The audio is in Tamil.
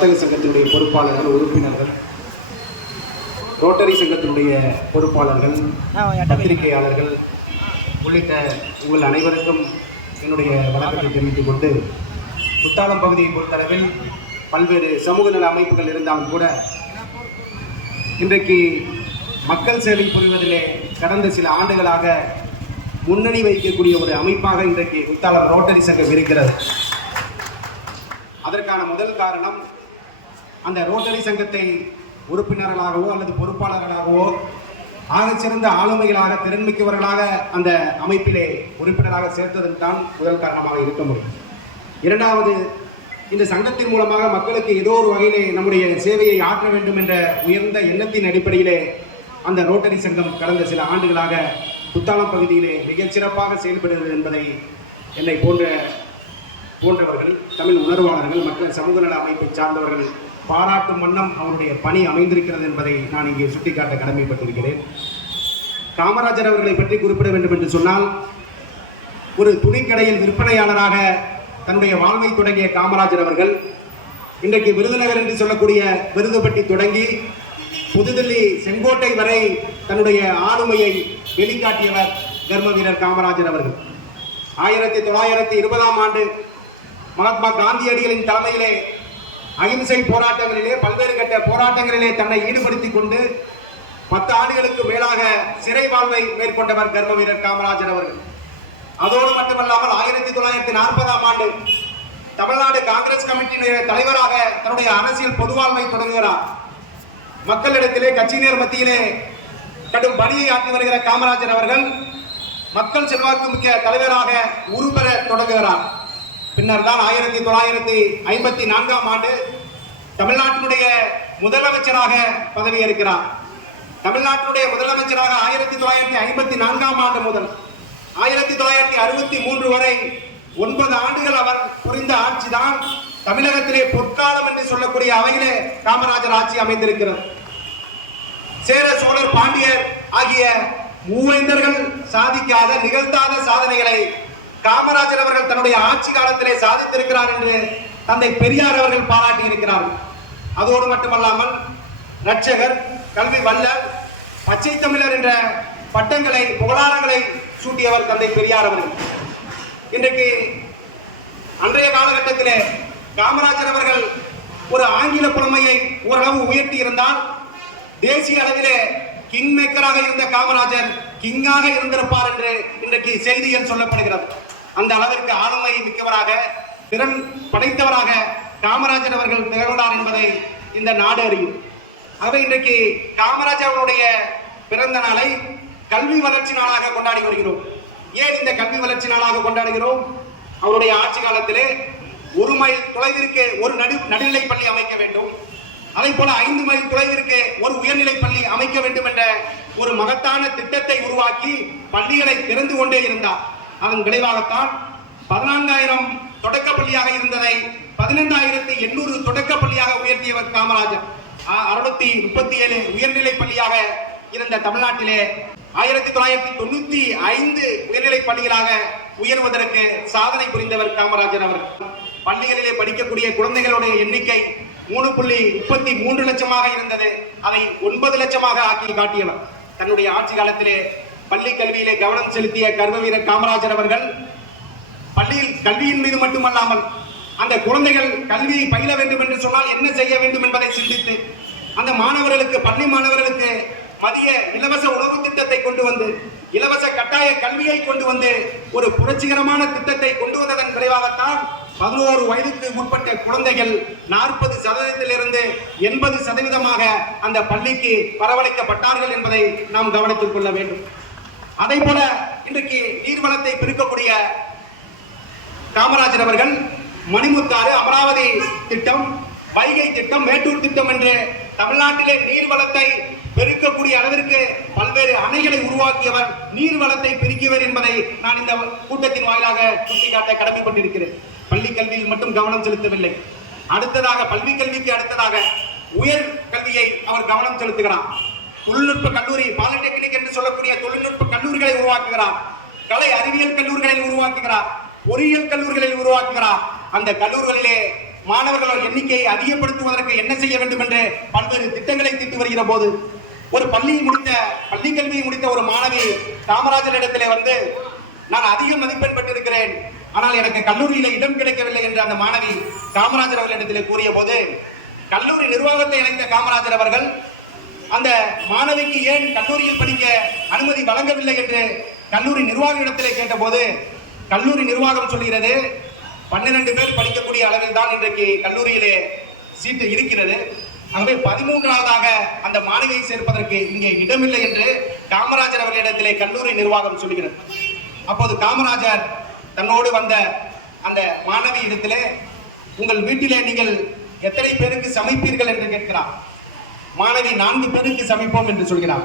வர்த்தக சங்கத்தினுடைய பொறுப்பாளர்கள், உறுப்பினர்கள், ரோட்டரி சங்கத்தினுடைய பொறுப்பாளர்கள், பத்திரிகையாளர்கள் உள்ளிட்ட உங்கள் அனைவருக்கும் என்னுடைய வணக்கத்தை தெரிவித்துக் கொண்டு, குத்தாலம் பகுதியை பொறுத்தளவில் பல்வேறு சமூக நல அமைப்புகள் இருந்தாலும் கூட இன்றைக்கு மக்கள் சேவை புரிவதிலே கடந்த சில ஆண்டுகளாக முன்னணி வைக்கக்கூடிய ஒரு அமைப்பாக இன்றைக்கு குத்தாலம் ரோட்டரி சங்கம் இருக்கிறது. அதற்கான முதல் காரணம், அந்த ரோட்டரி சங்கத்தை உறுப்பினர்களாகவோ அல்லது பொறுப்பாளர்களாகவோ ஆகச்சிறந்த ஆளுமைகளாக, திறன்மிக்கவர்களாக அந்த அமைப்பிலே உறுப்பினராக சேர்த்ததன் தான் முதல் காரணமாக இருக்க முடியும். இரண்டாவது, இந்த சங்கத்தின் மூலமாக மக்களுக்கு ஏதோ ஒரு வகையிலே நம்முடைய சேவையை ஆற்ற வேண்டும் என்ற உயர்ந்த எண்ணத்தின் அடிப்படையிலே அந்த ரோட்டரி சங்கம் கடந்த சில ஆண்டுகளாக குத்தாலம் பகுதியிலே மிகச் சிறப்பாக செயல்படுகிறது என்பதை என்னை போன்றவர்கள், தமிழ் உணர்வாளர்கள், மக்கள் சமூக நல அமைப்பை சார்ந்தவர்கள் பாராட்டும் வண்ணம் அவருடைய பணி அமைந்திருக்கிறது என்பதை நான் இங்கே சுட்டிக்காட்ட கடமைப்பட்டிருக்கிறேன். காமராஜர் அவர்களை பற்றி குறிப்பிட வேண்டும் என்று சொன்னால், ஒரு துணிக்கடையில் விற்பனையாளராக தன்னுடைய வாழ்வை தொடங்கிய காமராஜர் அவர்கள் இன்றைக்கு விருதுநகர் என்று சொல்லக்கூடிய விருதுப்பட்டி தொடங்கி புதுதில்லி செங்கோட்டை வரை தன்னுடைய ஆளுமையை வெளிக்காட்டியவர் கர்ம வீரர் காமராஜர் அவர்கள். 1920ஆம் ஆண்டு மகாத்மா காந்தியடிகளின் தலைமையிலே அகிம்சை போராட்டங்களிலே, பல்வேறு கட்ட போராட்டங்களிலே தன்னை ஈடுபடுத்திக் கொண்டு 10 ஆண்டுகளுக்கு மேலாக சிறை வாழ்வை மேற்கொண்டவர் கர்ம வீரர் காமராஜர் அவர்கள். அதோடு மட்டுமல்லாமல் 1940ஆம் ஆண்டு தமிழ்நாடு காங்கிரஸ் கமிட்டியினுடைய தலைவராக தன்னுடைய அரசியல் பொது வாழ்வை தொடங்குகிறார். மக்களிடத்திலே, கட்சியினர் மத்தியிலே கடும் பணியை ஆற்றி வருகிற காமராஜர் அவர்கள் மக்கள் செல்வாக்கு மிக்க தலைவராக உருப்பெற தொடங்குகிறார். பின்னர் தான் 1954ஆம் ஆண்டு தமிழ்நாட்டினுடைய முதலமைச்சராக பதவியேற்கிறார். தமிழ்நாட்டினுடைய முதலமைச்சராக 1954ஆம் ஆண்டு முதல் 1963 வரை 9 ஆண்டுகள் அவர் புரிந்த ஆட்சிதான் தமிழகத்திலே பொற்காலம் என்று சொல்லக்கூடிய அவையிலே காமராஜர் ஆட்சி அமைந்திருக்கிறது. சேர, சோழர், பாண்டியர் ஆகிய மூவேந்தர்கள் சாதிக்காத, நிகழ்த்தாத சாதனைகளை காமராஜர் அவர்கள் தன்னுடைய ஆட்சி காலத்திலே சாதித்திருக்கிறார் என்று தந்தை பெரியார் அவர்கள் பாராட்டி இருக்கிறார்கள். அதோடு மட்டுமல்லாமல் ரட்சகர், கல்வி வல்லர், பச்சை தமிழர் என்ற பட்டங்களை, புகழாரங்களை சூட்டியவர் தந்தை பெரியார் அவர்கள். இன்றைக்கு அன்றைய காலகட்டத்திலே காமராஜர் அவர்கள் ஒரு ஆங்கில புலமையை ஓரளவு உயர்த்தி இருந்தால், தேசிய அளவிலே கிங் மேக்கராக இருந்த காமராஜர் கிங்காக இருந்திருப்பார் என்று இன்றைக்கு செய்தியில் சொல்லப்படுகிறது. அந்த அளவிற்கு ஆளுமை மிக்கவராக, திறன் படைத்தவராக காமராஜர் அவர்கள் திகழ்ந்தார் என்பதை இந்த நாடு அறியும். ஆகவே இன்றைக்கு காமராஜர் அவருடைய பிறந்த நாளை கல்வி வளர்ச்சி நாளாக கொண்டாடி வருகிறோம். ஏன் இந்த கல்வி வளர்ச்சி நாளாக கொண்டாடுகிறோம்? அவருடைய ஆட்சி காலத்திலே 1 மைல் தொலைவிற்கு ஒரு நடுநிலை பள்ளி அமைக்க வேண்டும், அதை போல 5 மைல் தொலைவிற்கு ஒரு உயர்நிலை பள்ளி அமைக்க வேண்டும் என்ற ஒரு மகத்தான திட்டத்தை உருவாக்கி பள்ளிகளை திறந்து கொண்டே இருந்தார். அதன் விளைவாகத்தான் 14,000 தொடக்க பள்ளியாக இருந்ததை 15,800 தொடக்க பள்ளியாக உயர்த்தியவர் காமராஜர். 637 உயர்நிலை பள்ளியாக இருந்த தமிழ்நாட்டிலே 1995 உயர்நிலை பள்ளிகளாக உயர்வதற்கு சாதனை புரிந்தவர் காமராஜர் அவர்கள். பள்ளிகளிலே படிக்கக்கூடிய குழந்தைகளுடைய எண்ணிக்கை 3.33 லட்சமாக இருந்தது. அதை 9 லட்சமாக ஆக்கி காட்டியவர். தன்னுடைய ஆட்சி காலத்திலே பள்ளி கல்வியிலே கவனம் செலுத்திய கர்ம வீரர் காமராஜர் அவர்கள் பள்ளியில் கல்வியின் மீது மட்டுமல்லாமல் அந்த குழந்தைகள் கல்வியை பயில வேண்டும் என்று சொன்னால் என்ன செய்ய வேண்டும் என்பதை சிந்தித்து அந்த மாணவர்களுக்கு, பள்ளி மாணவர்களுக்கு மதிய இலவச உணவு திட்டத்தை கொண்டு வந்து, இலவச கட்டாய கல்வியை கொண்டு வந்து ஒரு புரட்சிகரமான திட்டத்தை கொண்டு வந்ததன் விளைவாகத்தான் 11 வயதுக்கு உட்பட்ட குழந்தைகள் 40% 80% அந்த பள்ளிக்கு வரவழைக்கப்பட்டார்கள் என்பதை நாம் கவனித்துக் கொள்ள வேண்டும். அதை போல இன்றைக்கு நீர்வளத்தை பெருக்கக்கூடிய காமராஜர் அவர்கள் மணிமுத்தாறு, அமராவதி திட்டம், வைகை திட்டம், மேட்டூர் திட்டம் என்று தமிழ்நாட்டிலே நீர்வளத்தை பெருக்கக்கூடிய அளவிற்கு பல்வேறு அணைகளை உருவாக்கியவர், நீர்வளத்தை பெருக்கியவர் என்பதை நான் இந்த கூட்டத்தின் வாயிலாக சுட்டிக்காட்ட கடமைப்பட்டிருக்கிறேன். பள்ளி கல்வியில் மட்டும் கவனம் செலுத்தவில்லை. அடுத்ததாக பள்ளி கல்விக்கு அடுத்ததாக உயர் கல்வியை அவர் கவனம் செலுத்துகிறார். தொழில்நுட்ப கல்லூரி, பாலிடெக்னிக் என்று சொல்லக்கூடிய தொழில்நுட்ப கல்லூரிகளை உருவாக்குகிறார். கலை அறிவியல் கல்லூரிகளை உருவாக்குகிறார். பொறியியல் கல்லூரிகளை உருவாக்குகிறார். அந்த கல்லூரிகளிலே மாணவர்கள் எண்ணிக்கையை அதிகப்படுத்துவதற்கு என்ன செய்ய வேண்டும் என்று பல்வேறு திட்டங்களை தீட்டி வருகிற போது ஒரு பள்ளி கல்வியை முடித்த ஒரு மாணவி காமராஜர் இடத்திலே வந்து நான் அதிக மதிப்பெண் பெற்றிருக்கிறேன், ஆனால் எனக்கு கல்லூரியில இடம் கிடைக்கவில்லை என்று அந்த மாணவி காமராஜர் அவர்களிடத்திலே கூறிய போது கல்லூரி நிர்வாகத்தை இணைந்த காமராஜர் அவர்கள் அந்த மாணவிக்கு ஏன் கல்லூரியில் படிக்க அனுமதி வழங்கவில்லை என்று கல்லூரி நிர்வாகியிடத்திலே கேட்டபோது கல்லூரி நிர்வாகம் சொல்கிறது 12 பேர் படிக்கக்கூடிய அளவில் தான் இன்றைக்கு கல்லூரியிலே சீட்டு இருக்கிறது, ஆகவே 13ஆவதாக அந்த மாணவியை சேர்ப்பதற்கு இங்கே இடமில்லை என்று காமராஜர் அவர்களிடத்திலே கல்லூரி நிர்வாகம் சொல்கிறது. அப்போது காமராஜர் தன்னோடு வந்த அந்த மாணவி இடத்திலே உங்கள் வீட்டிலே நீங்கள் எத்தனை பேருக்கு சமைப்பீர்கள் என்று கேட்கிறார். மாணவி 4 பேருக்கு சமைப்போம் என்று சொல்கிறார்.